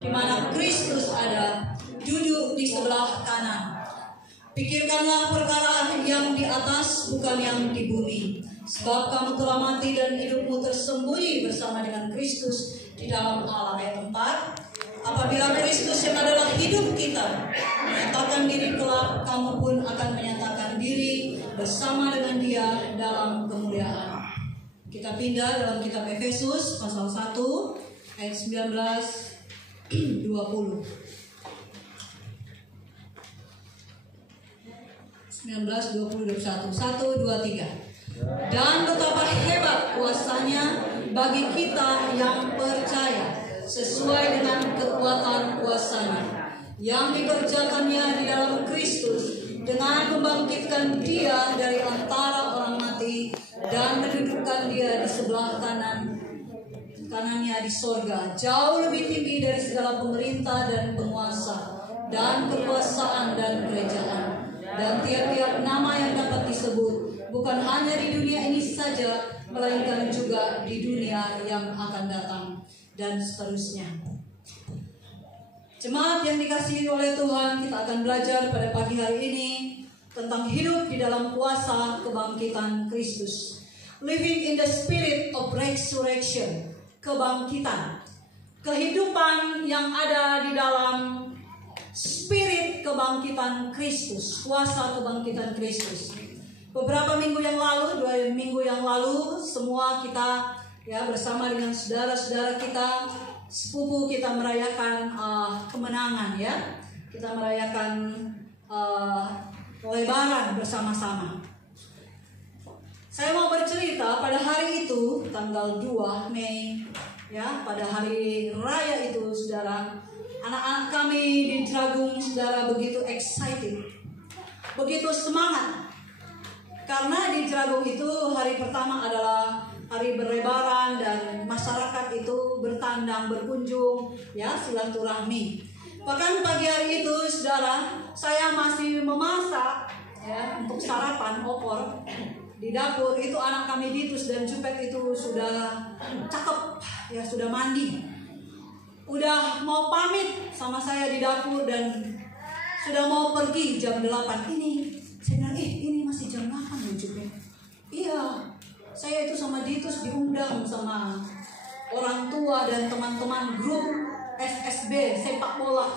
di mana Kristus ada, duduk di sebelah kanan. Pikirkanlah perkara yang di atas, bukan yang di bumi. Sebab kamu telah mati dan hidupmu tersembunyi bersama dengan Kristus di dalam Allah. Ayat 4. Apabila Kristus yang adalah hidup kita menyatakan diri kelak, kamu pun akan menyatakan diri bersama dengan Dia dalam kemuliaan. Kita pindah dalam kitab Efesus pasal 1 ayat 19-20. 19, 20, 21. 1, 2, 3. Dan betapa hebat kuasanya bagi kita yang percaya, sesuai dengan kekuatan kuasanya yang dikerjakannya di dalam Kristus, dengan membangkitkan Dia dari antara orang mati dan mendudukkan Dia di sebelah kanannya di sorga, jauh lebih tinggi dari segala pemerintah dan penguasa dan kekuasaan dan kerajaan dan tiap-tiap nama yang dapat disebut, bukan hanya di dunia ini saja, melainkan juga di dunia yang akan datang, dan seterusnya. Jemaat yang dikasihi oleh Tuhan, kita akan belajar pada pagi hari ini tentang hidup di dalam kuasa kebangkitan Kristus. Living in the spirit of resurrection. Kebangkitan. Kehidupan yang ada di dalam spirit kebangkitan Kristus. Kuasa kebangkitan Kristus. Beberapa minggu yang lalu, 2 minggu yang lalu, semua kita bersama dengan saudara-saudara kita, sepupu kita merayakan kemenangan ya. Kita merayakan Lebaran bersama-sama. Saya mau bercerita pada hari itu, tanggal 2 Mei ya, pada hari raya itu, saudara, anak-anak kami di Tragung, saudara, begitu excited, begitu semangat. Karena di Tragung itu hari pertama adalah hari berlebaran dan masyarakat itu bertandang, berkunjung, ya, silaturahmi. Bahkan pagi hari itu, saudara, saya masih memasak ya untuk sarapan opor di dapur. Itu anak kami Ditus dan Cupet itu sudah cakep, ya, sudah mandi, udah mau pamit sama saya di dapur dan sudah mau pergi jam 8. Ini saya bilang, ini masih jam 8 loh Cupet. Iya, saya itu sama Ditus diundang sama orang tua dan teman-teman grup SSB sepak bola.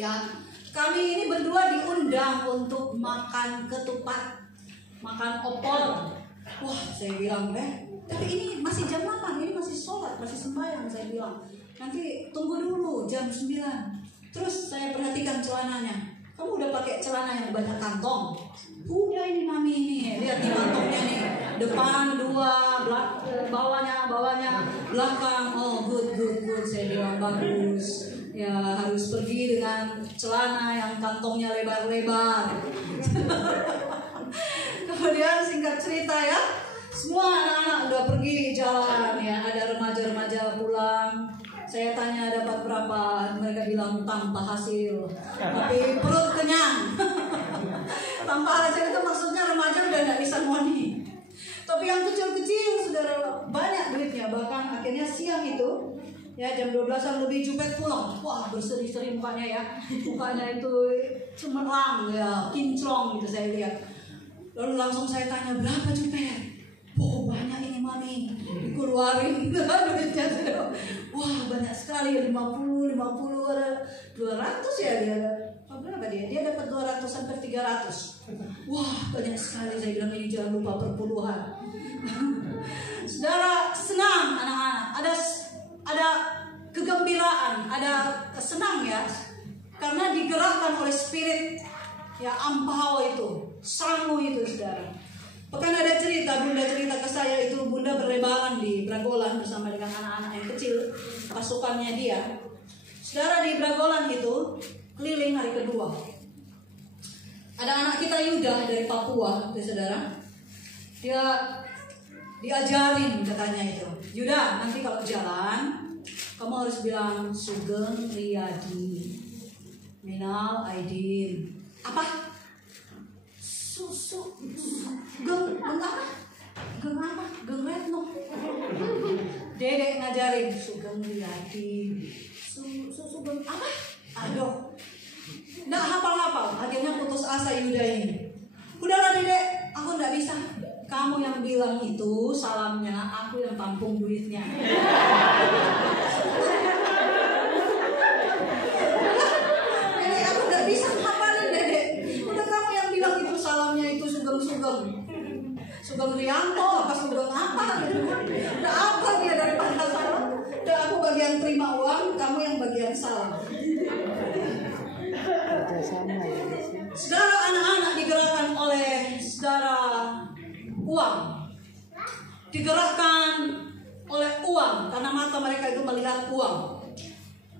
Ya, kami ini berdua diundang untuk makan ketupat, makan opor. Wah, saya bilang, tapi ini masih jam 8, ini masih sholat, masih sembahyang. Saya bilang, nanti tunggu dulu jam 9. Terus saya perhatikan celananya. Kamu udah pakai celana yang banyak kantong? Udah, ini mami ini, lihat nih kantongnya nih. Depan 2, bawahnya, belakang. Oh, good. Saya bilang bagus. Ya, harus pergi dengan celana yang kantongnya lebar-lebar. Kemudian singkat cerita ya, semua anak-anak udah pergi jalan ya, ada remaja-remaja pulang. Saya tanya dapat berapa, mereka bilang tanpa hasil, tapi perut kenyang. Tanpa hasil itu maksudnya remaja udah nggak bisa money. Tapi yang kecil-kecil saudara banyak duitnya. Bahkan akhirnya siang itu ya jam 12-an lebih Cupet pulang. Wah, berseri-seri mukanya ya. Mukanya itu cemerlang ya, kinclong gitu saya lihat. Lalu langsung saya tanya, berapa Cupet? Oh, banyak ini mami, dikeluarin duitnya sudah. Wah, banyak sekali, 50, ada 200 ya dia. Berapa dia? Dia dapat 200 sampai 300. Wah, banyak sekali. Saya bilang, ini jangan lupa perpuluhan. Saudara, senang anak-anak, ada kegembiraan, ada senang ya, karena digerakkan oleh spirit ya, ampau itu, sangu itu, saudara. Bahkan ada cerita, bunda cerita ke saya itu, bunda berlebaran di Bragolan bersama dengan anak-anak yang kecil, pasukannya dia. Saudara, di Bragolan itu keliling hari kedua. Ada anak kita Yuda dari Papua, saudara. Dia diajarin katanya itu, Yuda, nanti kalau jalan kamu harus bilang Sugeng Riyadi Minal Aidin. Apa? Geng Retno. Dedek ngajarin Sugeng Riyadi bilang itu salamnya, aku yang tampung duitnya. Jadi aku nggak bisa hafalin Dedek. Udah kamu yang bilang itu salamnya itu Sugeng Rianto apa Sugeng apa gitu. Udah apa dia daripada salam. Udah aku bagian terima uang, kamu yang bagian salam. Saudara, anak-anak digerakkan oleh saudara uang, digerakkan oleh uang karena mata mereka itu melihat uang.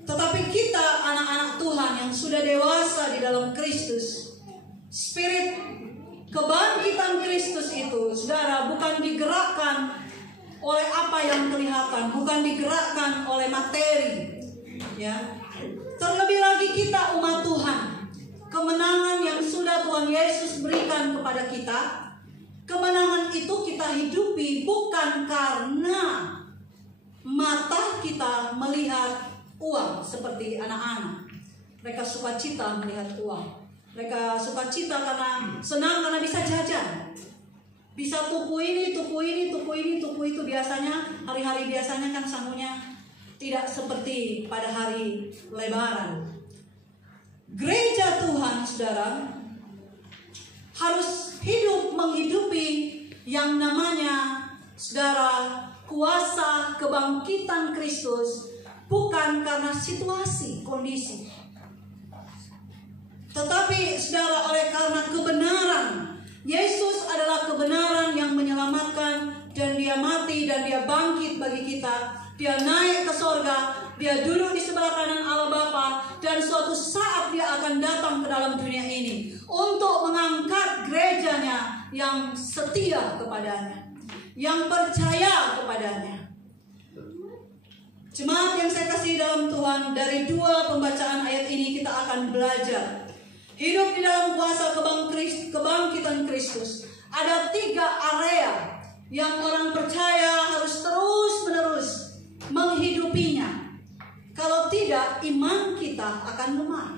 Tetapi kita anak-anak Tuhan yang sudah dewasa di dalam Kristus, spirit kebangkitan Kristus itu, saudara, bukan digerakkan oleh apa yang kelihatan, bukan digerakkan oleh materi, ya. Terlebih lagi kita umat Tuhan, kemenangan yang sudah Tuhan Yesus berikan kepada kita, kemenangan itu kita hidupi bukan karena mata kita melihat uang seperti anak-anak. Mereka sukacita melihat uang. Mereka sukacita karena senang karena bisa jajan. Bisa tuku ini, tuku itu biasanya hari-hari biasanya kan sangunya tidak seperti pada hari Lebaran. Gereja Tuhan, saudara, harus menghidupi yang namanya, saudara, kuasa kebangkitan Kristus, bukan karena situasi, kondisi. Tetapi, saudara, oleh karena kebenaran, Yesus adalah kebenaran yang menyelamatkan, dan dia mati dan dia bangkit bagi kita. Dia naik ke sorga, dia duduk di sebelah kanan Allah Bapa, dan suatu saat dia akan datang ke dalam dunia ini untuk mengangkat gerejanya yang setia kepadanya, yang percaya kepadanya. Jemaat yang saya kasih dalam Tuhan, dari dua pembacaan ayat ini kita akan belajar hidup di dalam kuasa kebangkitan Kristus. Ada 3 area yang orang percaya harus terus-menerus menghidupinya. Kalau tidak, iman kita akan lemah.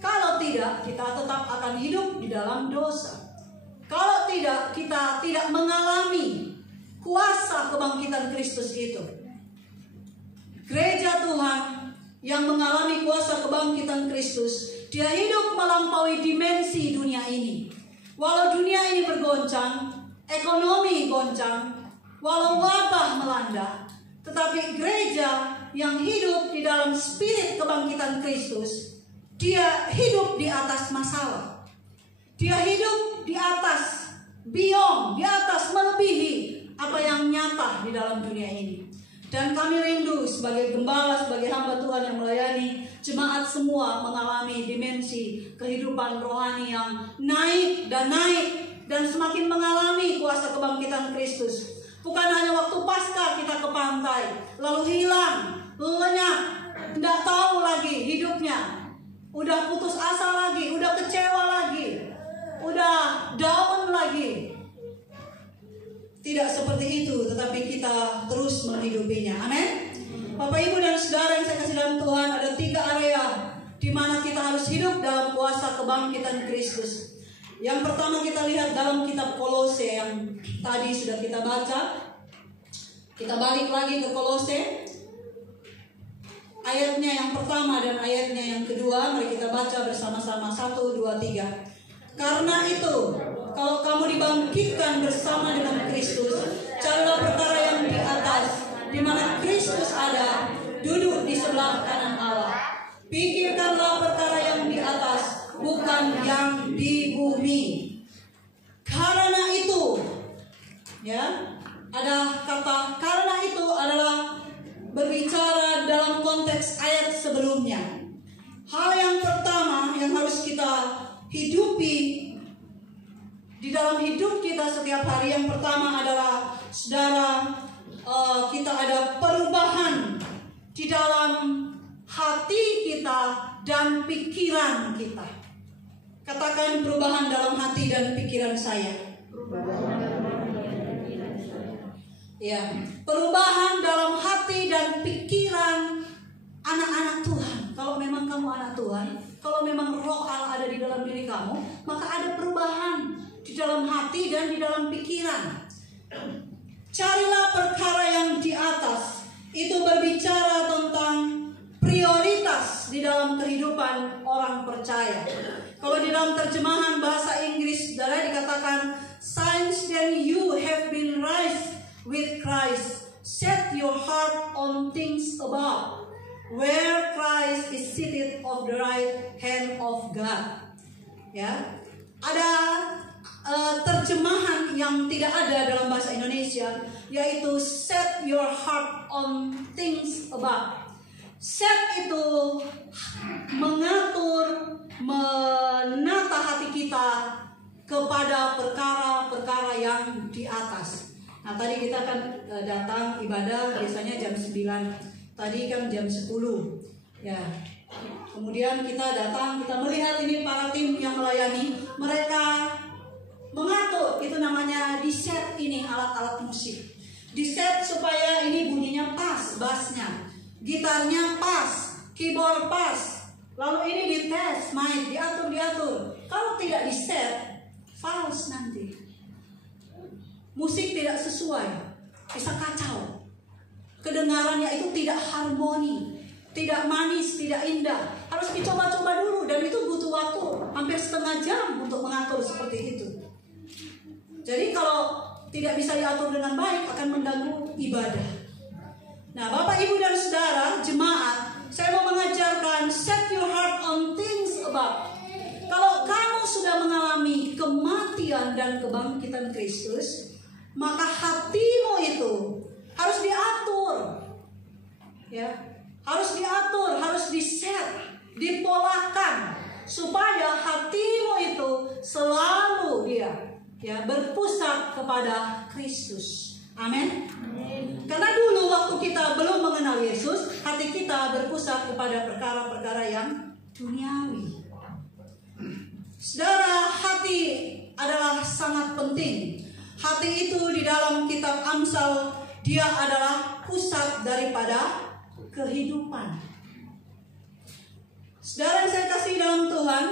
Kalau tidak, kita tetap akan hidup di dalam dosa. Kalau tidak, kita tidak mengalami kuasa kebangkitan Kristus itu. Gereja Tuhan yang mengalami kuasa kebangkitan Kristus, dia hidup melampaui dimensi dunia ini. Walau dunia ini bergoncang, ekonomi goncang, walau wabah melanda, tetapi gereja yang hidup di dalam spirit kebangkitan Kristus, dia hidup di atas masalah. Dia hidup di atas, beyond, di atas melebihi apa yang nyata di dalam dunia ini. Dan kami rindu sebagai gembala, sebagai hamba Tuhan yang melayani jemaat semua mengalami dimensi kehidupan rohani yang naik dan semakin mengalami kuasa kebangkitan Kristus. Bukan hanya waktu Paskah kita ke pantai, lalu hilang, lenyap, tidak tahu lagi hidupnya, udah putus asa lagi, udah kecewa lagi, udah down lagi. Tidak seperti itu, tetapi kita terus menghidupinya. Amin. Bapak, Ibu, dan saudara yang saya kasih dalam Tuhan, ada 3 area di mana kita harus hidup dalam kuasa kebangkitan Kristus. Yang pertama kita lihat dalam kitab Kolose yang tadi sudah kita baca. Kita balik lagi ke Kolose. Ayatnya yang pertama dan ayatnya yang kedua, mari kita baca bersama-sama. 1, 2, 3. Karena itu, kalau kamu dibangkitkan bersama dengan Kristus, carilah perkara yang di atas, di mana Kristus ada, duduk di sebelah kanan Allah. Pikirkanlah perkara yang di atas, bukan yang di bumi. Karena itu, ya, ada kata karena itu adalah berbicara dalam konteks ayat sebelumnya. Hal yang pertama yang harus kita hidupi di dalam hidup kita setiap hari, yang pertama adalah, saudara, kita ada perubahan di dalam hati kita dan pikiran kita. Katakan perubahan dalam hati dan pikiran saya. Ya, perubahan dalam hati dan pikiran anak-anak Tuhan. Kalau memang kamu anak Tuhan, kalau memang roh Allah ada di dalam diri kamu, maka ada perubahan di dalam hati dan di dalam pikiran. Carilah perkara yang di atas. Itu berbicara tentang prioritas di dalam kehidupan orang percaya. Kalau di dalam terjemahan bahasa Inggris, saudara, dikatakan, since then you have been raised with Christ, set your heart on things above, where Christ is seated of the right hand of God. Ya, ada terjemahan yang tidak ada dalam bahasa Indonesia, yaitu set your heart on things above. Set itu mengatur, menata hati kita kepada perkara-perkara yang di atas. Nah, tadi kita kan datang ibadah biasanya jam 9. Tadi kan jam 10. Ya. Kemudian kita datang, kita melihat ini para tim yang melayani, mereka mengatur, itu namanya di set ini alat-alat musik. Di set supaya ini bunyinya pas, bassnya, gitarnya pas, keyboard pas. Lalu ini dites, mic diatur. Kalau tidak di set, fals nanti. Musik tidak sesuai, bisa kacau. Kedengarannya itu tidak harmoni, tidak manis, tidak indah. Harus dicoba-coba dulu, dan itu butuh waktu hampir setengah jam untuk mengatur seperti itu. Jadi kalau tidak bisa diatur dengan baik akan mengganggu ibadah. Nah, Bapak, Ibu, dan Saudara, jemaat, saya mau mengajarkan set your heart on things above. Kalau kamu sudah mengalami kematian dan kebangkitan Kristus, maka hatimu itu harus diatur. Ya, harus diatur, harus diset, dipolakan supaya hatimu itu selalu berpusat kepada Kristus. Amin. Karena dulu waktu kita belum mengenal Yesus, hati kita berpusat kepada perkara-perkara yang duniawi. Saudara, hati adalah sangat penting. Hati itu di dalam kitab Amsal, dia adalah pusat daripada kehidupan. Saudara yang saya kasih dalam Tuhan,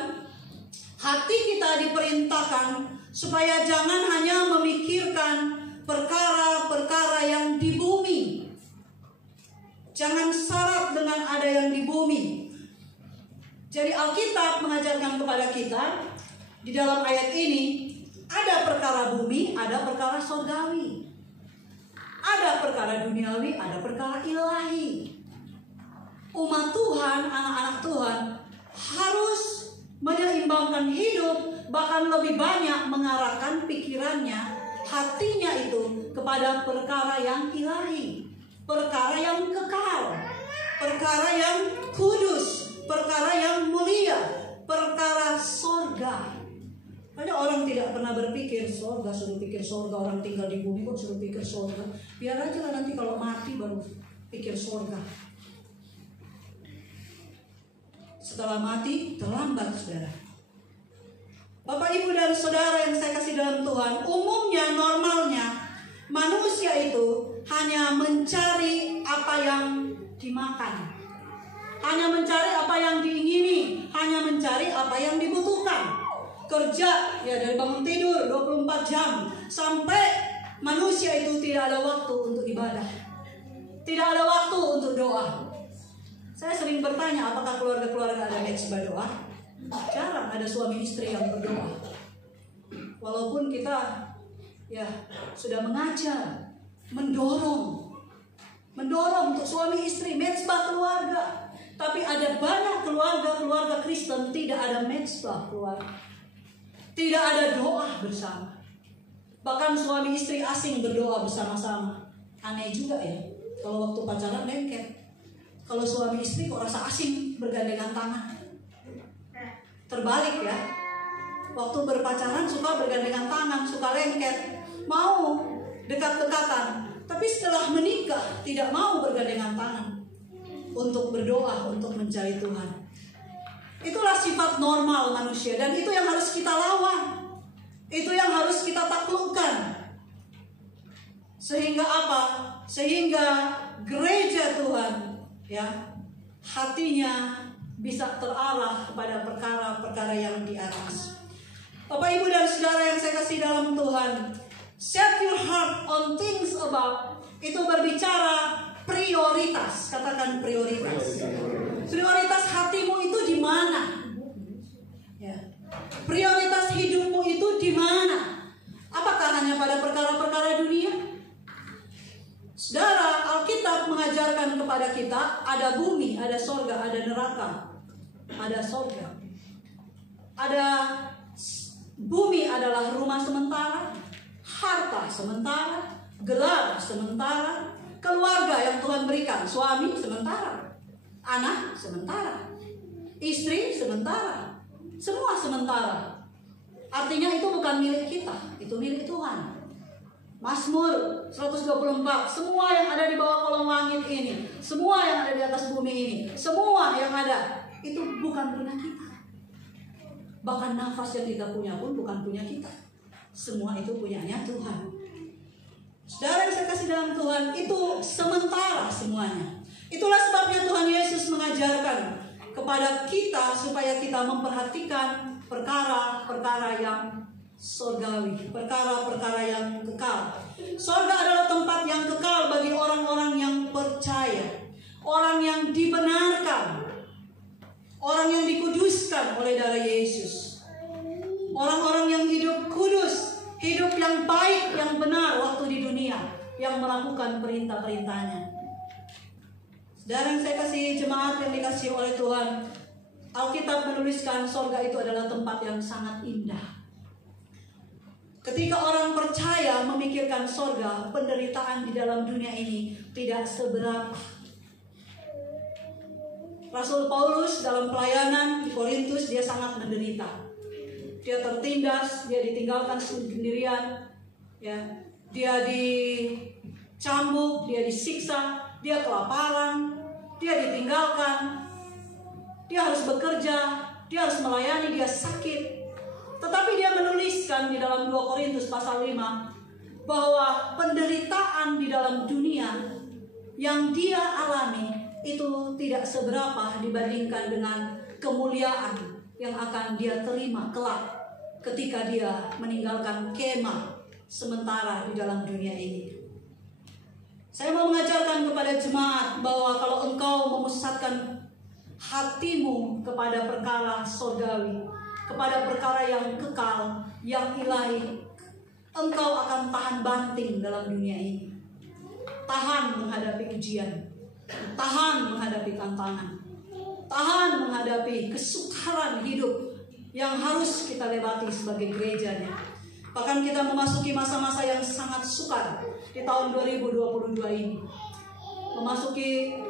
hati kita diperintahkan supaya jangan hanya memikirkan perkara-perkara yang di bumi. Jangan syarat dengan ada yang di bumi. Jadi Alkitab mengajarkan kepada kita di dalam ayat ini, ada perkara bumi, ada perkara surgawi. Ada perkara duniawi, ada perkara ilahi. Umat Tuhan, anak-anak Tuhan harus menyeimbangkan hidup, bahkan lebih banyak mengarahkan pikirannya, hatinya itu kepada perkara yang ilahi, perkara yang kekal, perkara yang kudus, perkara yang mulia, perkara sorga. Banyak orang tidak pernah berpikir sorga, suruh pikir sorga, orang tinggal di bumi kok suruh pikir sorga. Biar aja lah, nanti kalau mati baru pikir sorga. Setelah mati terlambat, saudara. Bapak, Ibu, dan Saudara yang saya kasih dalam Tuhan, umumnya, normalnya manusia itu hanya mencari apa yang dimakan, hanya mencari apa yang diingini, hanya mencari apa yang dibutuhkan. Kerja ya dari bangun tidur 24 jam sampai manusia itu tidak ada waktu untuk ibadah, tidak ada waktu untuk doa. Saya sering bertanya, apakah keluarga-keluarga ada mezbah doa? Jarang ada suami istri yang berdoa. Walaupun kita ya sudah mengajar, mendorong untuk suami istri mezbah keluarga, tapi ada banyak keluarga Kristen tidak ada mezbah keluarga, tidak ada doa bersama. Bahkan suami istri asing berdoa bersama-sama. Aneh juga ya, kalau waktu pacaran lengket. Kalau suami istri kok rasa asing bergandengan tangan. Terbalik ya. Waktu berpacaran suka bergandengan tangan, suka lengket, mau dekat-dekatan. Tapi setelah menikah tidak mau bergandengan tangan untuk berdoa, untuk mencari Tuhan. Itulah sifat normal manusia, dan itu yang harus kita lawan. Itu yang harus kita taklukkan. Sehingga apa? Sehingga gereja Tuhan ya, hatinya bisa terarah kepada perkara-perkara yang di atas. Bapak, Ibu, dan Saudara yang saya kasih dalam Tuhan, Set your heart on things above itu berbicara prioritas. Katakan prioritas. Prioritas hatimu itu di mana? Ya. Prioritas hidupmu itu di mana? Apakah hanya pada perkara-perkara dunia? Saudara, Alkitab mengajarkan kepada kita ada bumi, ada sorga, ada neraka, ada sorga. Ada bumi adalah rumah sementara, harta sementara, gelar sementara, keluarga yang Tuhan berikan, suami sementara, anak sementara, istri sementara, semua sementara. Artinya itu bukan milik kita, itu milik Tuhan. Mazmur 124, semua yang ada di bawah kolong langit ini, semua yang ada di atas bumi ini, semua yang ada, itu bukan punya kita. Bahkan nafas yang kita punya pun bukan punya kita. Semua itu punyanya Tuhan. Saudara yang saya kasih dalam Tuhan, itu sementara semuanya. Itulah sebabnya Tuhan Yesus mengajarkan kepada kita supaya kita memperhatikan perkara-perkara yang surgawi, perkara-perkara yang kekal. Surga adalah tempat yang kekal bagi orang-orang yang percaya, orang yang dibenarkan, orang yang dikuduskan oleh darah Yesus, orang-orang yang hidup kudus, hidup yang baik, yang benar waktu di dunia, yang melakukan perintah-perintahnya. Saudara yang saya kasih, jemaat yang dikasih oleh Tuhan, Alkitab menuliskan surga itu adalah tempat yang sangat indah. Ketika orang percaya memikirkan surga, penderitaan di dalam dunia ini tidak seberapa. Rasul Paulus dalam pelayanan di Korintus, dia sangat menderita. Dia tertindas, dia ditinggalkan sendirian, ya. Dia dicambuk, dia disiksa, dia kelaparan, dia ditinggalkan, dia harus bekerja, dia harus melayani, dia sakit. Tetapi dia menuliskan di dalam 2 Korintus pasal 5 bahwa penderitaan di dalam dunia yang dia alami itu tidak seberapa dibandingkan dengan kemuliaan yang akan dia terima kelak ketika dia meninggalkan kemah sementara di dalam dunia ini. Saya mau mengajarkan kepada jemaat bahwa kalau engkau memusatkan hatimu kepada perkara surgawi, kepada perkara yang kekal, yang ilahi, engkau akan tahan banting dalam dunia ini. Tahan menghadapi ujian, tahan menghadapi tantangan, tahan menghadapi kesukaran hidup yang harus kita lewati sebagai gerejanya. Bahkan kita memasuki masa-masa yang sangat sukar di tahun 2022 ini. Memasuki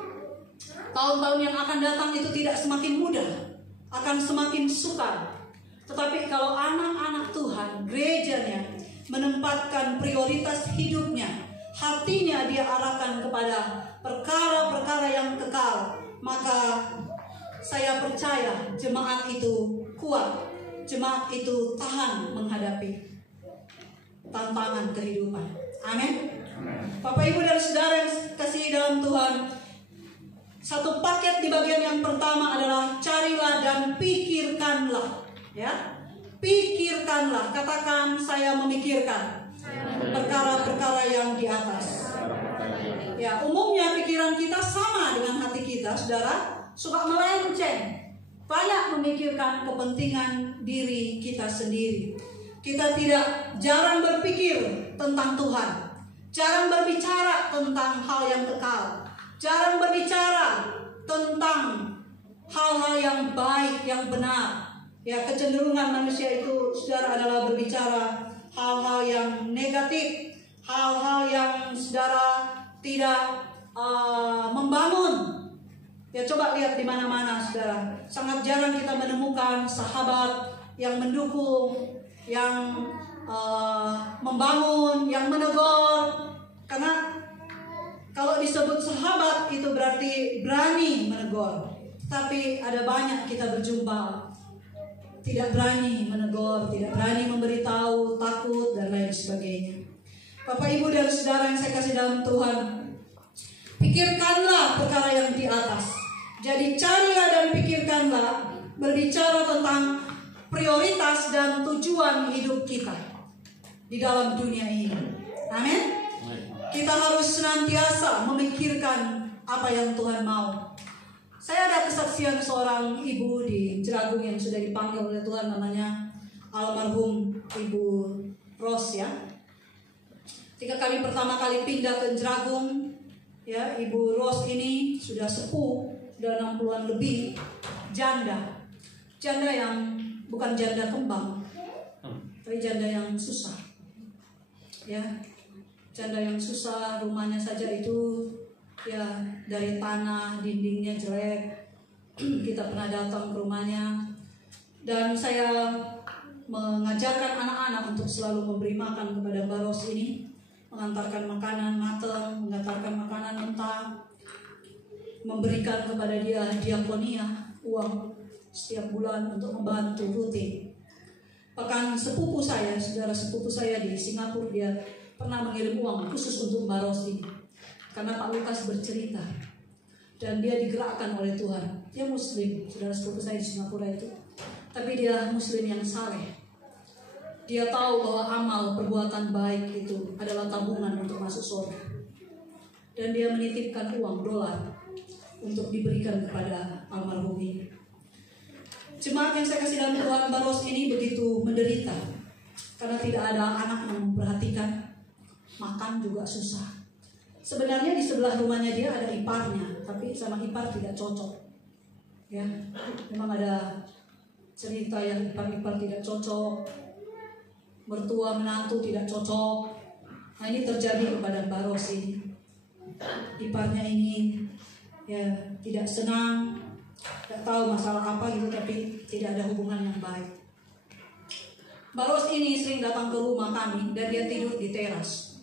tahun-tahun yang akan datang itu tidak semakin mudah, akan semakin sukar. Tetapi kalau anak-anak Tuhan, gerejanya menempatkan prioritas hidupnya, hatinya dia arahkan kepada perkara-perkara yang kekal, maka saya percaya jemaat itu kuat, jemaat itu tahan menghadapi tantangan kehidupan. Amin. Bapak, Ibu, dan saudara yang kasih dalam Tuhan, satu paket di bagian yang pertama adalah carilah dan pikirkanlah. Ya, pikirkanlah. Katakan, saya memikirkan perkara-perkara yang di atas. Ya, umumnya pikiran kita sama dengan hati kita, saudara, suka melenceng, banyak memikirkan kepentingan diri kita sendiri. Kita jarang berpikir tentang Tuhan, jarang berbicara tentang hal yang kekal, jarang berbicara tentang hal-hal yang baik, yang benar. Ya, kecenderungan manusia itu, saudara, adalah berbicara hal-hal yang negatif, hal-hal yang, saudara, tidak membangun. Ya, coba lihat di mana-mana, saudara. Sangat jarang kita menemukan sahabat yang mendukung, yang membangun, yang menegur. Karena kalau disebut sahabat itu berarti berani menegur. Tapi ada banyak kita berjumpa tidak berani menegur, tidak berani memberitahu, takut, dan lain sebagainya. Bapak, Ibu, dan saudara yang saya kasih dalam Tuhan, pikirkanlah perkara yang di atas. Jadi carilah dan pikirkanlah, berbicara tentang prioritas dan tujuan hidup kita. di dalam dunia ini. Amin. Kita harus senantiasa memikirkan apa yang Tuhan mau. Saya ada kesaksian seorang ibu di Jeragung yang sudah dipanggil oleh Tuhan, namanya almarhum Ibu Ros ya. Ketika pertama kali pindah ke Jeragung, ya, Ibu Ros ini sudah sepuh, sudah 60-an lebih, janda yang bukan janda kembang, tapi janda yang susah, ya, janda yang susah. Rumahnya saja itu ya dari tanah, dindingnya jelek. Kita pernah datang ke rumahnya, dan saya mengajarkan anak-anak untuk selalu memberi makan kepada Mbak Ros ini, mengantarkan makanan matang, mengantarkan makanan mentah, memberikan kepada dia diakonia, uang setiap bulan untuk membantu rutin. Bahkan sepupu saya, saudara sepupu saya di Singapura, dia pernah mengirim uang khusus untuk Mbak Ros ini. Karena Pak Lukas bercerita, dan dia digerakkan oleh Tuhan. Dia Muslim, saudara sepupu saya di Singapura itu, tapi dia Muslim yang saleh. Dia tahu bahwa amal perbuatan baik itu adalah tabungan untuk masuk surga. Dan dia menitipkan uang dolar untuk diberikan kepada almarhum ini. Jemaat yang saya kasih dalam Tuhan, Mbak Ros ini begitu menderita karena tidak ada anak yang memperhatikan, makan juga susah. Sebenarnya di sebelah rumahnya dia ada iparnya, tapi sama ipar tidak cocok. Ya, memang ada cerita yang ipar-ipar tidak cocok, mertua menantu tidak cocok. Nah, ini terjadi kepada Mbak Ros ini. Iparnya ini ya tidak senang, tidak tahu masalah apa gitu, tapi tidak ada hubungan yang baik. Mbak Ros ini sering datang ke rumah kami dan dia tidur di teras.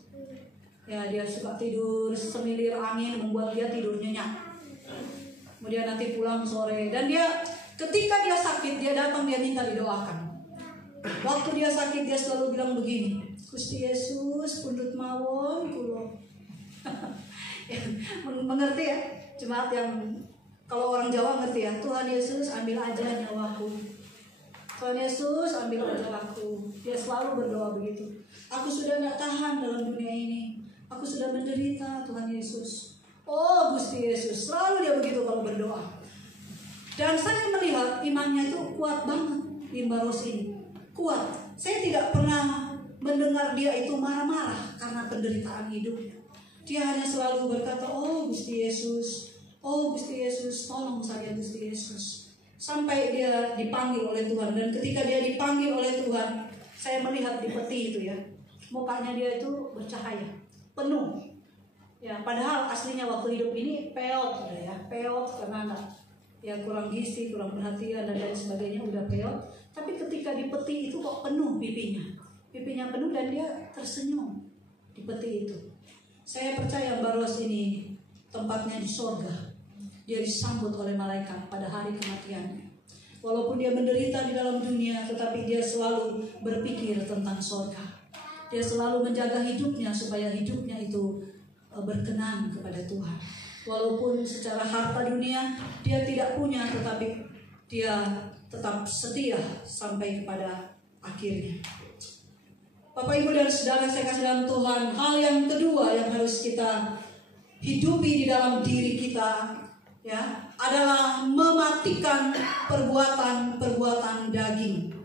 Ya, dia suka tidur, semilir angin membuat dia tidur nyenyak. Kemudian nanti pulang sore, dan dia ketika dia sakit, dia datang, dia minta didoakan. Waktu dia sakit, dia selalu bilang begini, Gusti Yesus pundut mawon kulo. Mengerti ya, jemaat yang kalau orang Jawa ngerti ya, Tuhan Yesus ambil aja nyawaku, Tuhan Yesus ambil aja aku. Dia selalu berdoa begitu. Aku sudah gak tahan dalam dunia ini, aku sudah menderita, Tuhan Yesus. Oh Gusti Yesus, selalu dia begitu kalau berdoa. Dan saya melihat imannya itu kuat banget di Mbak Ros ini, kuat. Saya tidak pernah mendengar dia itu marah-marah karena penderitaan hidupnya. Dia hanya selalu berkata, oh Gusti Yesus, oh Gusti Yesus, tolong saya Gusti Yesus. Sampai dia dipanggil oleh Tuhan. Dan ketika dia dipanggil oleh Tuhan, saya melihat di peti itu ya, mukanya dia itu bercahaya, penuh. Ya, padahal aslinya waktu hidup ini peot, ya, peot karena enggak, ya kurang gizi, kurang perhatian dan lain sebagainya, udah peot. Tapi ketika di peti itu kok penuh pipinya penuh, dan dia tersenyum di peti itu. Saya percaya Mbak Ros ini tempatnya di sorga. Dia disambut oleh malaikat pada hari kematiannya. Walaupun dia menderita di dalam dunia, tetapi dia selalu berpikir tentang sorga. Dia selalu menjaga hidupnya supaya hidupnya itu berkenan kepada Tuhan. Walaupun secara harta dunia dia tidak punya, tetapi dia tetap setia sampai kepada akhirnya. Bapak, Ibu, dan Saudara saya kasih dalam Tuhan, hal yang kedua yang harus kita hidupi di dalam diri kita, ya, adalah mematikan perbuatan-perbuatan daging.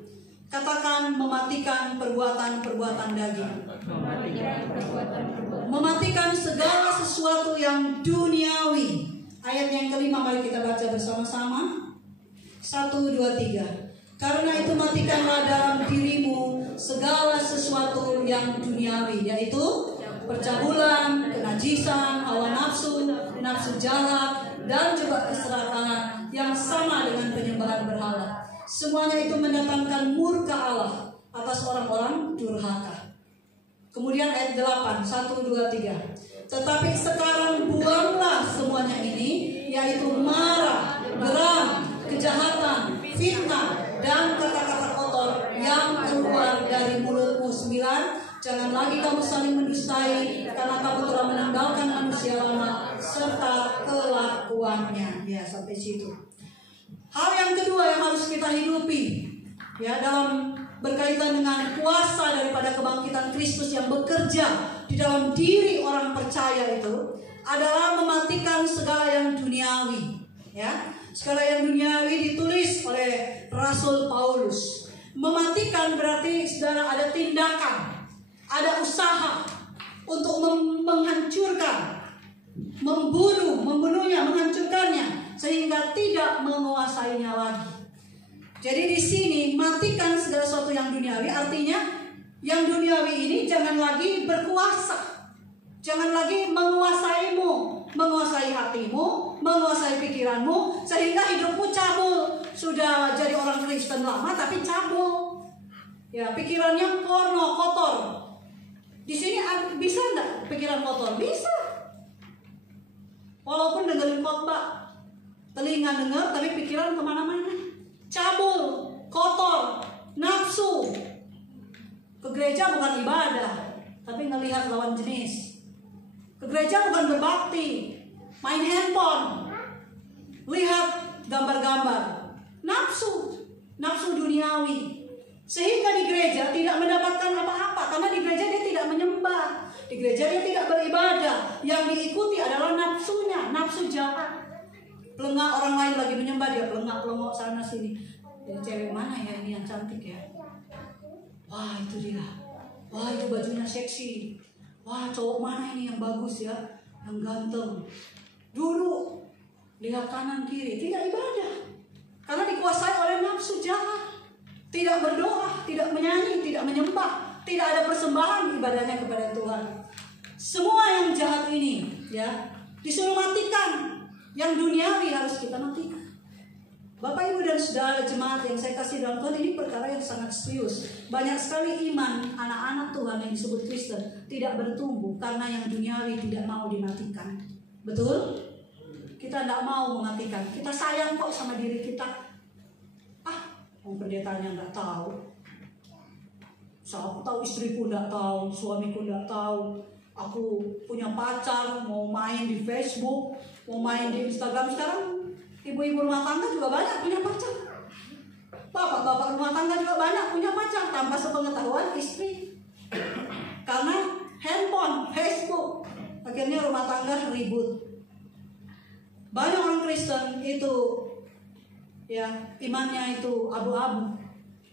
Katakan, mematikan perbuatan-perbuatan daging. Mematikan segala sesuatu yang duniawi. Ayat yang kelima, mari kita baca bersama-sama. 1, 2, 3. Karena itu matikanlah dalam dirimu segala sesuatu yang duniawi, yaitu percabulan, kenajisan, hawa nafsu, nafsu jahat, dan juga keserakahan yang sama dengan penyembahan berhala. Semuanya itu mendatangkan murka Allah atas orang-orang durhaka. Kemudian ayat 8, 1, 2, 3. Tetapi sekarang buanglah semuanya ini, yaitu marah, geram, kejahatan, fitnah, dan kata-kata kotor yang keluar dari mulutmu. 9. Jangan lagi kamu saling mendustai, karena kamu telah menanggalkan manusia lama serta kelakuannya. Ya, sampai situ. Hal yang kedua yang harus kita hidupi, ya, dalam berkaitan dengan kuasa daripada kebangkitan Kristus yang bekerja di dalam diri orang percaya itu adalah mematikan segala yang duniawi. Ya, segala yang duniawi ditulis oleh Rasul Paulus. Mematikan berarti saudara ada tindakan, ada usaha untuk menghancurkan, membunuhnya, menghancurkannya sehingga tidak menguasainya lagi. Jadi di sini matikan segala sesuatu yang duniawi artinya yang duniawi ini jangan lagi berkuasa, jangan lagi menguasaimu, menguasai hatimu, menguasai pikiranmu sehingga hidupmu cabul. Sudah jadi orang Kristen lama tapi cabul. Ya, pikirannya porno, kotor. Di sini bisa enggak pikiran kotor? Bisa. Walaupun dengerin khotbah, telinga dengar tapi pikiran kemana-mana. Cabul, kotor, nafsu. Ke gereja bukan ibadah, tapi ngelihat lawan jenis. Ke gereja bukan berbakti, main handphone, lihat gambar-gambar. Nafsu duniawi. Sehingga di gereja tidak mendapatkan apa-apa, karena di gereja dia tidak menyembah, di gereja dia tidak beribadah. Yang diikuti adalah nafsunya, nafsu jahat. Pelengak orang lain lagi menyembah, dia pelengak-pelengok sana sini. Ya, cewek mana ya ini yang cantik ya? Wah itu dia. Wah itu bajunya seksi. Wah cowok mana ini yang bagus ya, yang ganteng. Dulu lihat kanan kiri, tidak ibadah. Karena dikuasai oleh nafsu jahat. Tidak berdoa, tidak menyanyi, tidak menyembah, tidak ada persembahan ibadahnya kepada Tuhan. Semua yang jahat ini ya disuruh matikan. Yang duniawi harus kita matikan. Bapak Ibu dan saudara jemaat yang saya kasih dalam Tuhan, ini perkara yang sangat serius. Banyak sekali iman anak-anak Tuhan yang disebut Kristen tidak bertumbuh karena yang duniawi tidak mau dimatikan. Betul? Kita tidak mau mematikan. Kita sayang kok sama diri kita. Pendetanya nggak tahu, saya tahu, istriku nggak tahu, suamiku nggak tahu. Aku punya pacar, mau main di Facebook, mau main di Instagram. Sekarang ibu-ibu rumah tangga juga banyak punya pacar. Bapak-bapak rumah tangga juga banyak punya pacar tanpa sepengetahuan istri. Karena handphone, Facebook, akhirnya rumah tangga ribut. Banyak orang Kristen itu ya imannya itu abu-abu,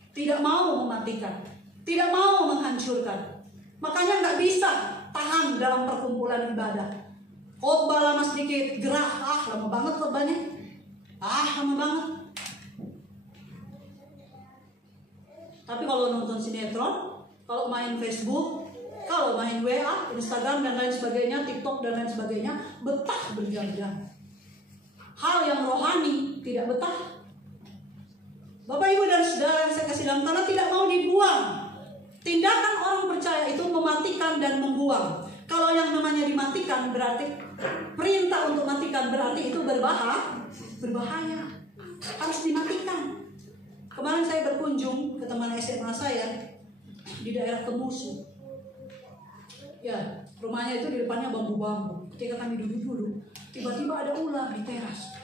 tidak mau mematikan, tidak mau menghancurkan. Makanya nggak bisa tahan dalam perkumpulan ibadah. Khotbah lama sedikit, gerah, lama banget khotbahnya, lama banget. Tapi kalau nonton sinetron, kalau main Facebook, kalau main WA, Instagram dan lain sebagainya, TikTok dan lain sebagainya, betah berjam-jam. Hal yang rohani tidak betah. Bapak Ibu dan saudara yang saya kasih dalam tanah tidak mau dibuang. Tindakan orang percaya itu mematikan dan membuang. Kalau yang namanya dimatikan berarti perintah untuk matikan, berarti itu berbahaya. Harus dimatikan. Kemarin saya berkunjung ke teman SMA saya di daerah Kemusu. Ya, rumahnya itu di depannya bambu-bambu. Ketika kami duduk-duduk, tiba-tiba ada ular di teras.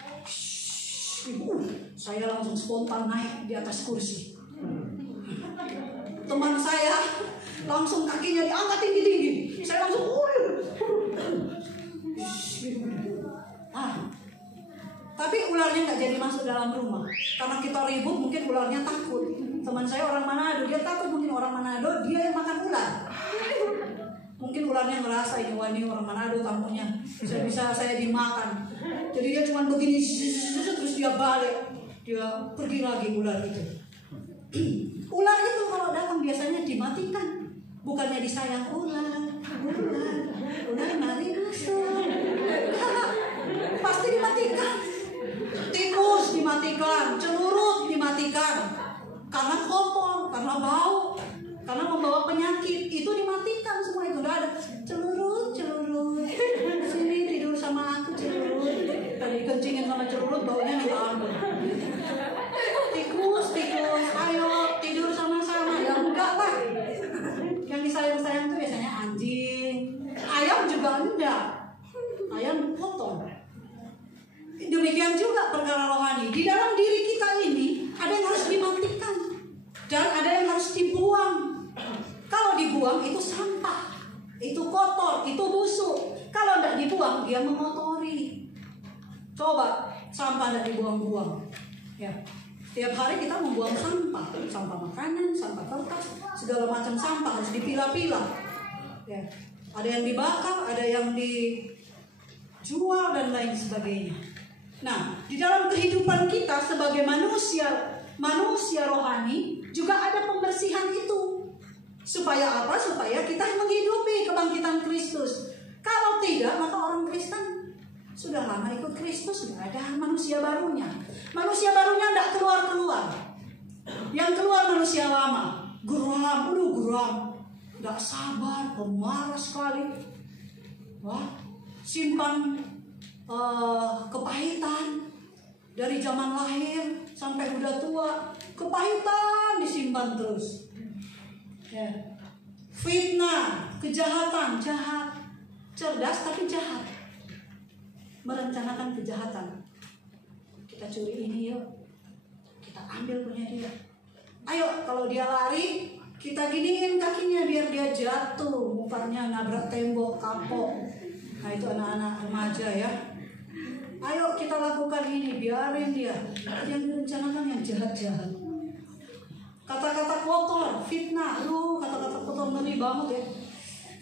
Saya langsung spontan naik di atas kursi. Teman saya langsung kakinya diangkat tinggi-tinggi. Saya langsung tapi ularnya nggak jadi masuk dalam rumah. Karena kita ribut, mungkin ularnya takut. Teman saya orang Manado, dia takut, mungkin orang Manado dia yang makan ular. Mungkin ularnya merasa ini orang Manado tamunya, bisa saya dimakan. Jadi dia cuma begini, terus dia balik, dia pergi lagi ular itu. Ular itu kalau datang biasanya dimatikan, bukannya disayang. Ular mari masuk. Pasti dimatikan. Tikus dimatikan, celurut dimatikan, karena kotor, karena bau, karena membawa penyakit. Itu dimatikan semua, itu udah ada. Celurut sini tidur sama aku, celurut. Tadi dikencingin sama celurut, baunya minta ampun. Tikus, ayo tidur sama-sama. Ya enggak lah. Yang disayang-sayang itu biasanya anjing. Ayam juga enggak. Ayam kotor. Demikian juga perkara rohani. Di dalam diri kita ini ada yang harus dimatikan dan ada yang harus coba sampah tidak dibuang-buang. Ya, tiap hari kita membuang sampah, sampah makanan, sampah kertas, segala macam sampah harus dipilah-pilah. Ya, ada yang dibakar, ada yang dijual dan lain sebagainya. Nah, di dalam kehidupan kita sebagai manusia rohani juga ada pembersihan itu. Supaya apa? Supaya kita menghidupi kebangkitan Kristus. Kalau tidak, maka orang Kristen sudah lama ikut Kristus, tidak ada manusia barunya. Manusia barunya tidak keluar-keluar. Yang keluar manusia lama. Geram, tidak sabar, pemarah sekali. Wah, simpan kepahitan dari zaman lahir sampai udah tua. Kepahitan disimpan terus. Ya. Fitnah, kejahatan, jahat, cerdas tapi jahat, merencanakan kejahatan. Kita curi ini yuk, kita ambil punya dia. Ayo, kalau dia lari, kita giniin kakinya biar dia jatuh, mukanya nabrak tembok, kapok. Nah itu anak-anak remaja ya. Ayo kita lakukan ini, biarin dia. Yang direncanakan yang jahat-jahat. Kata-kata kotor, fitnah, kata-kata kotor ngeri banget ya.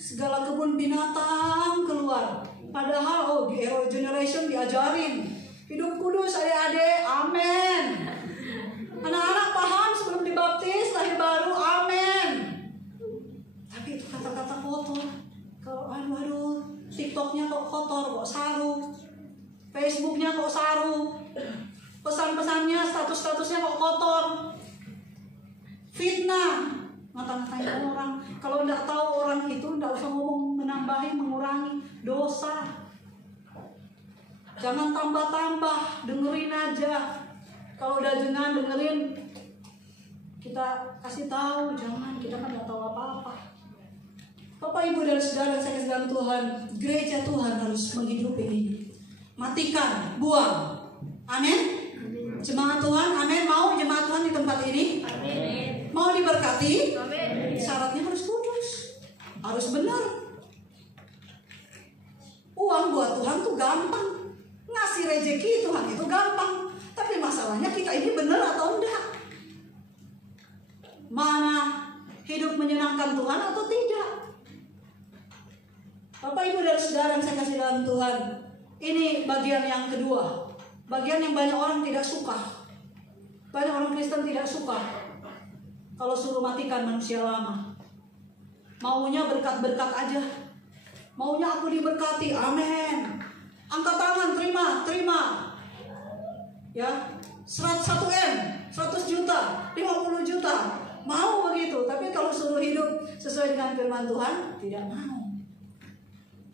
Segala kebun binatang keluar. Padahal di Hero Generation diajarin hidup kudus adik-adik, amin. Anak-anak paham sebelum dibaptis, lahir baru, amin. Tapi itu kata-kata kotor. Kalau aduh, TikToknya kok kotor, kok saru. Facebooknya kok saru. Pesan-pesannya, status-statusnya kok kotor. Fitnah, ngata-ngatain orang. Kalau tidak tahu orang itu, tidak usah ngomong menambahi, mengurangi dosa. Jangan tambah-tambah, dengerin aja. Kalau udah jangan dengerin, kita kasih tahu, jangan, kita kan tidak tahu apa-apa. Bapak, Ibu, dan saudara saya kasih dalam Tuhan, gereja Tuhan harus menghidupi ini. Matikan, buang. Amin. Jemaat Tuhan, amin. Mau jemaat Tuhan di tempat ini? Amin. Mau diberkati? Amin. Syaratnya harus kudus, harus benar. Uang buat Tuhan tuh gampang, ngasih rezeki Tuhan itu gampang. Tapi masalahnya kita ini benar atau enggak? Mana hidup menyenangkan Tuhan atau tidak? Bapak, Ibu, dan saudara yang saya kasih dalam Tuhan, ini bagian yang kedua. Bagian yang banyak orang tidak suka. Banyak orang Kristen tidak suka kalau suruh matikan manusia lama. Maunya berkat-berkat aja. Maunya aku diberkati, amin. Angkat tangan, terima. Ya, 100 M, 100 juta, 50 juta. Mau begitu, tapi kalau suruh hidup sesuai dengan firman Tuhan, tidak mau.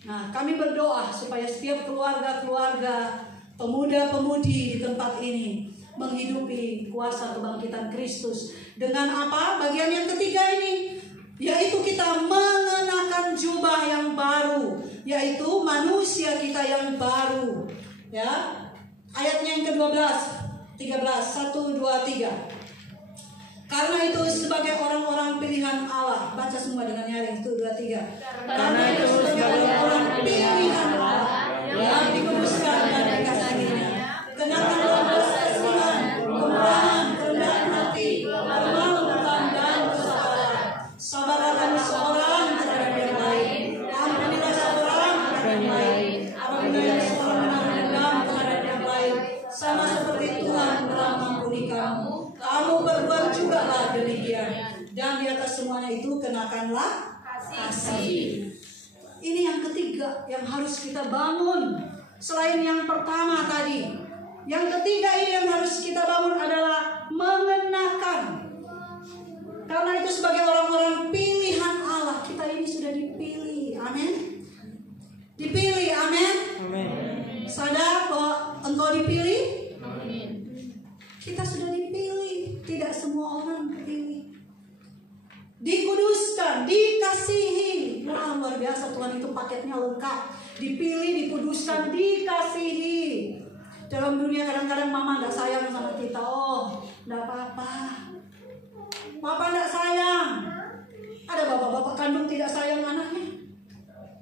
Nah, kami berdoa supaya setiap keluarga-keluarga, pemuda-pemudi di tempat ini menghidupi kuasa kebangkitan Kristus. Dengan apa? Bagian yang ketiga ini, yaitu kita mengenakan jubah yang baru, yaitu manusia kita yang baru. Ya, ayatnya yang ke-12, 13, 1, 2, 3. Karena itu sebagai orang-orang pilihan Allah, baca semua dengan nyaring, 1, 2, 3. Karena itu sebagai orang pilihan Allah yang dikuduskan dan dikasihinya, kenakanlah kekasihan, kemurahan, kerendahan hati, kemaluan dan kesabaran. Sabarlah seorang terhadap yang lain, ampunilah seorang terhadap yang lain, apabila seorang menaruh dendam terhadap yang lain, sama seperti Tuhan telah mengampuni kamu, kamu berbuat juga lah demikian. Dan di atas semuanya itu kenakanlah kasih. Ini yang ketiga yang harus kita bangun. Selain yang pertama tadi, yang ketiga ini yang harus kita bangun adalah mengenakan. Karena itu sebagai orang-orang pilihan Allah, kita ini sudah dipilih. Amin. Dipilih, amin. Sadar bahwa engkau dipilih? Amin. Kita sudah dipilih. Tidak semua orang dipilih. Dikuduskan, dikasihi. Wah, luar biasa, Tuhan itu paketnya lengkap. Dipilih, dikuduskan, dikasihi. Dalam dunia kadang-kadang mama gak sayang sama kita. Oh, gak apa-apa. Papa gak sayang. Ada bapak-bapak kandung tidak sayang anaknya.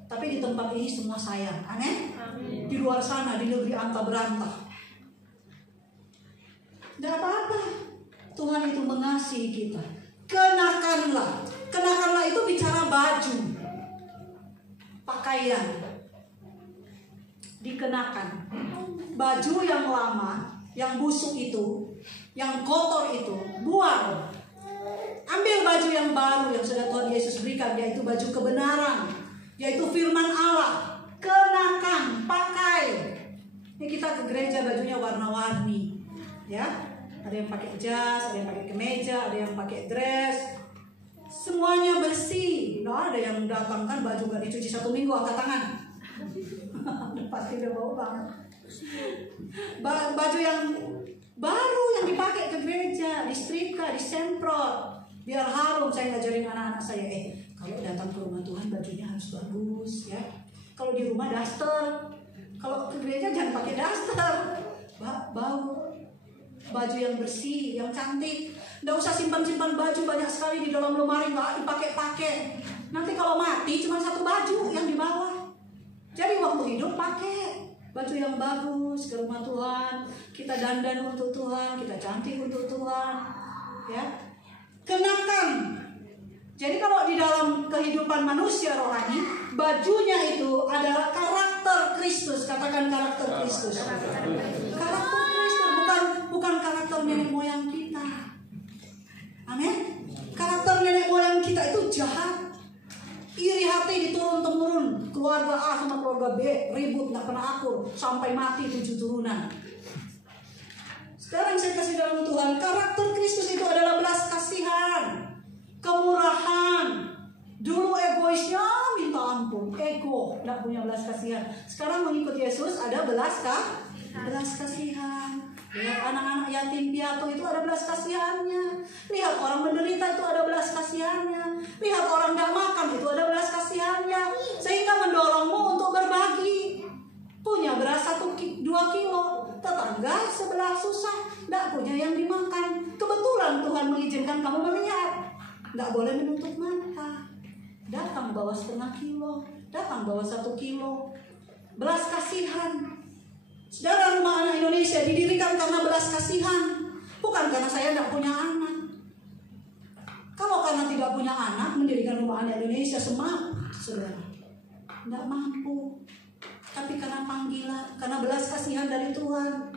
Tapi di tempat ini semua sayang. Aneh? Di luar sana, di negeri anta berantah, Tidak apa-apa. Tuhan itu mengasihi kita. Kenakanlah. Kenakanlah itu bicara baju, pakaian. Dikenakan. Baju yang lama, yang busuk itu, yang kotor itu, buang. Ambil baju yang baru yang sudah Tuhan Yesus berikan, yaitu baju kebenaran, yaitu firman Allah. Kenakan, pakai. Ini kita ke gereja bajunya warna-warni, ya. Ada yang pakai jas, ada yang pakai kemeja, ada yang pakai dress. Semuanya bersih. Nggak ada yang datangkan baju gak dicuci 1 minggu, angkat tangan. Pasti udah bau banget. Baju yang baru yang dipakai ke gereja, disetrika, disemprot, biar harum. Saya ngajarin anak-anak saya, kalau datang ke rumah Tuhan bajunya harus bagus, ya. Kalau di rumah daster, kalau ke gereja jangan pakai daster, bau. Baju yang bersih, yang cantik. Nggak usah simpan-simpan baju banyak sekali di dalam lemari, nggak dipakai-pakai. Nanti kalau mati cuma 1 baju yang dibawa. Jadi waktu hidup pakai baju yang bagus ke rumah Tuhan. Kita dandan untuk Tuhan, kita cantik untuk Tuhan, ya. Kenakan. Jadi kalau di dalam kehidupan manusia rohani, bajunya itu adalah karakter Kristus. Katakan karakter Kristus. Karakter Kristus, bukan karakter nenek moyang kita. Amin. Karakter nenek moyang kita itu jahat, iri hati, diturun-temurun. Keluarga A sama keluarga B ribut, nggak pernah akur, sampai mati 7 turunan. Sekarang saya kasih dalam Tuhan, karakter Kristus itu adalah belas kasihan, kemurahan. Dulu egoisnya minta ampun, ego, nggak punya belas kasihan. Sekarang mengikut Yesus ada belas kasihan. Lihat anak-anak yatim piatu itu ada belas kasihannya. Lihat orang menderita itu ada belas kasihannya. Lihat orang nggak makan itu ada belas kasihannya. Sehingga mendorongmu untuk berbagi. Punya beras 1-2 kilo, tetangga sebelah susah, nggak punya yang dimakan. Kebetulan Tuhan mengizinkan kamu melihat. Nggak boleh menutup mata. Datang bawa 1/2 kilo, datang bawa 1 kilo. Belas kasihan. Saudara, Rumah Anak Indonesia didirikan karena belas kasihan, bukan karena saya tidak punya anak. Kalau karena tidak punya anak, mendirikan Rumah Anak Indonesia semangat, saudara, tidak mampu. Tapi karena panggilan, karena belas kasihan dari Tuhan.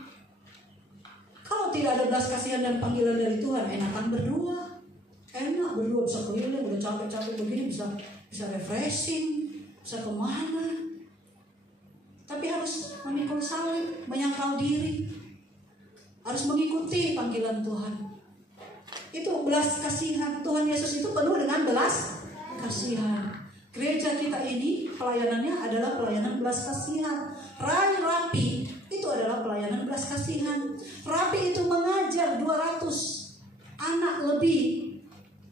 Kalau tidak ada belas kasihan dan panggilan dari Tuhan, enakan berdua. Enak berdua, bisa keliling, udah capek-capek begini, bisa refreshing, bisa kemana. Tapi harus memikul salib, menyangkal diri, harus mengikuti panggilan Tuhan. Itu belas kasihan. Tuhan Yesus itu penuh dengan belas kasihan. Gereja kita ini pelayanannya adalah pelayanan belas kasihan. Rapi itu adalah pelayanan belas kasihan. Rapi itu mengajar 200 anak lebih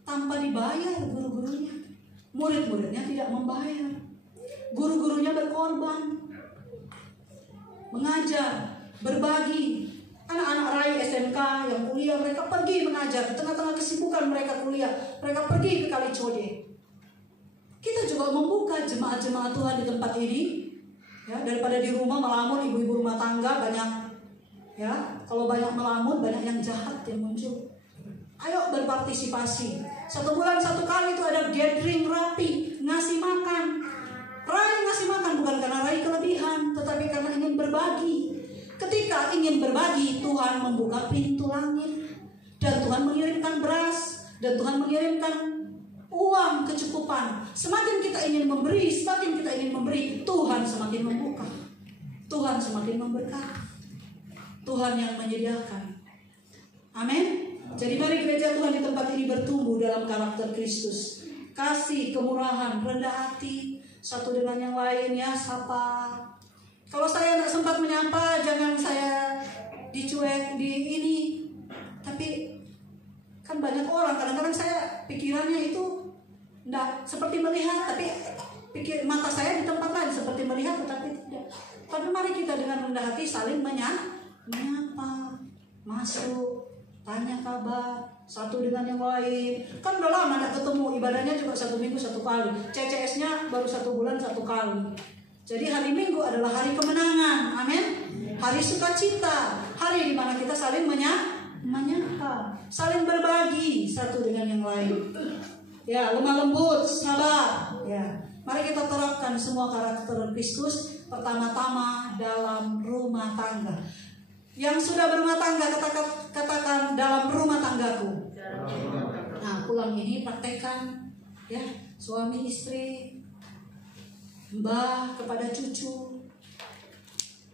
tanpa dibayar guru-gurunya. Murid-muridnya tidak membayar. Guru-gurunya berkorban, mengajar, berbagi. Anak-anak Rai SMK yang kuliah, mereka pergi mengajar. Di tengah-tengah kesibukan mereka kuliah, mereka pergi ke Kalicode. Kita juga membuka jemaat-jemaat Tuhan di tempat ini, ya, daripada di rumah melamun, ibu-ibu rumah tangga banyak, ya. Kalau banyak melamun, banyak yang jahat yang muncul. Ayo berpartisipasi. 1 bulan 1 kali itu ada gathering rapi, ngasih makan. Rai ngasih makan bukan karena Rai kelebihan, tetapi karena ingin berbagi. Ketika ingin berbagi, Tuhan membuka pintu langit, dan Tuhan mengirimkan beras, dan Tuhan mengirimkan uang kecukupan. Semakin kita ingin memberi, semakin kita ingin memberi, Tuhan semakin membuka, Tuhan semakin memberkati, Tuhan yang menyediakan. Amin. Jadi mari gereja Tuhan di tempat ini bertumbuh dalam karakter Kristus. Kasih, kemurahan, rendah hati, satu dengan yang lain, ya, sapa. Kalau saya tidak sempat menyapa, jangan saya dicuek di ini. Tapi kan banyak orang, kadang-kadang saya pikirannya itu tidak seperti melihat, tapi mata saya di tempat lain seperti melihat, tetapi tidak. Tapi mari kita dengan rendah hati saling menyapa, masuk, tanya kabar satu dengan yang lain. Kan udah lama tidak ketemu, ibadahnya juga 1 minggu 1 kali, CCS-nya baru 1 bulan 1 kali. Jadi hari Minggu adalah hari kemenangan, amin. Hari sukacita, hari di mana kita saling saling berbagi satu dengan yang lain. Ya, lemah lembut, sabar. Ya, mari kita terapkan semua karakter Kristus pertama-tama dalam rumah tangga. Yang sudah berumah tangga katakan dalam rumah tanggaku. Nah, pulang ini praktekkan ya, suami istri, mbah kepada cucu,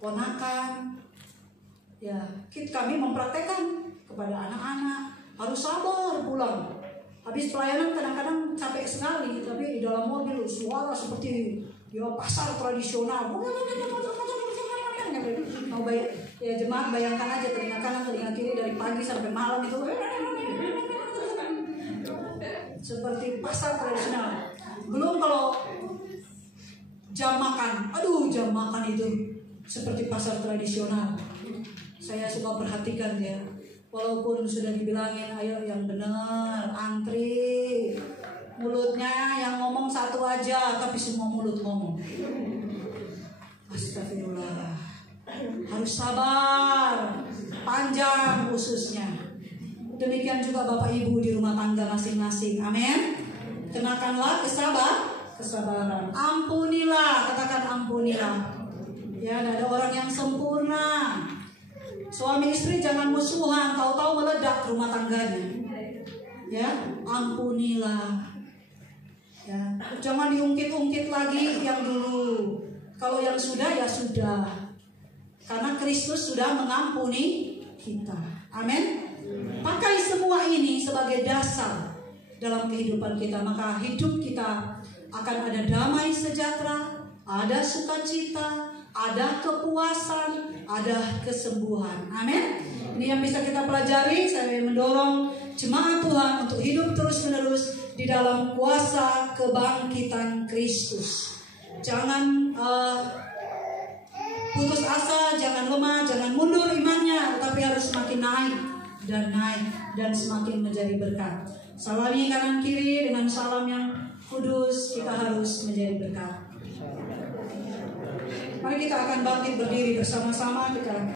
ponakan. Ya, kami mempraktekkan kepada anak-anak. Harus sabar pulang. Habis pelayanan kadang-kadang capek sekali, tapi di dalam mobil suara seperti ya pasar tradisional. Mau ya jemaat bayangkan aja telinga kanan telinga kiri dari pagi sampai malam itu seperti pasar tradisional. Belum kalau jam makan, aduh jam makan itu seperti pasar tradisional. Saya suka perhatikan ya. Walaupun sudah dibilangin ayo yang benar, antri, mulutnya yang ngomong satu aja, tapi semua mulut ngomong. Astagfirullah. Harus sabar, panjang khususnya. Demikian juga Bapak Ibu di rumah tangga masing-masing. Amin. Kenakanlah kesabaran. Ampunilah, katakan ampunilah. Ya, tidak ada orang yang sempurna. Suami istri jangan musuhan, tahu-tahu meledak rumah tangganya. Ya, ampunilah. Ya, jangan diungkit-ungkit lagi yang dulu. Kalau yang sudah ya sudah. Karena Kristus sudah mengampuni kita. Amin. Pakai semua ini sebagai dasar dalam kehidupan kita, maka hidup kita akan ada damai sejahtera, ada sukacita, ada kepuasan, ada kesembuhan. Amin. Ini yang bisa kita pelajari. Saya mendorong jemaat Tuhan untuk hidup terus-menerus di dalam kuasa kebangkitan Kristus. Jangan putus asa, jangan lemah, jangan mundur imannya, tetapi harus semakin naik dan semakin menjadi berkat. Salami kanan kiri dengan salam yang kudus, kita harus menjadi berkat. Mari kita akan bangkit berdiri bersama-sama. Kita